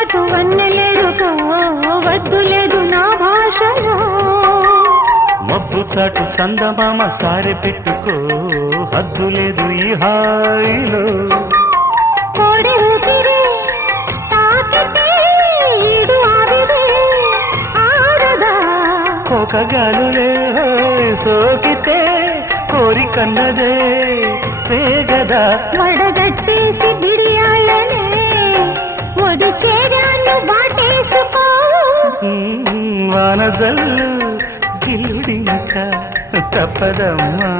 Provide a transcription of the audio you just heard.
చాటు వన్నెలేరుకో వద్దు లేదు నా భాషలో మబ్బు చాటు చందమామ సారె పెట్టుకో హద్దు లేదు ఈ హాయిలో కోడి ఊపిరి తాకితే ఈడు ఆవిరి ఆరదా కోకగాలులే సోకితే కోరికన్నదే పేగదా వడగట్టేసి బిడియాలనే ఒడి చేరాను వాటేసుకో వానజల్లు గిల్లుడింక తప్పదమ్మా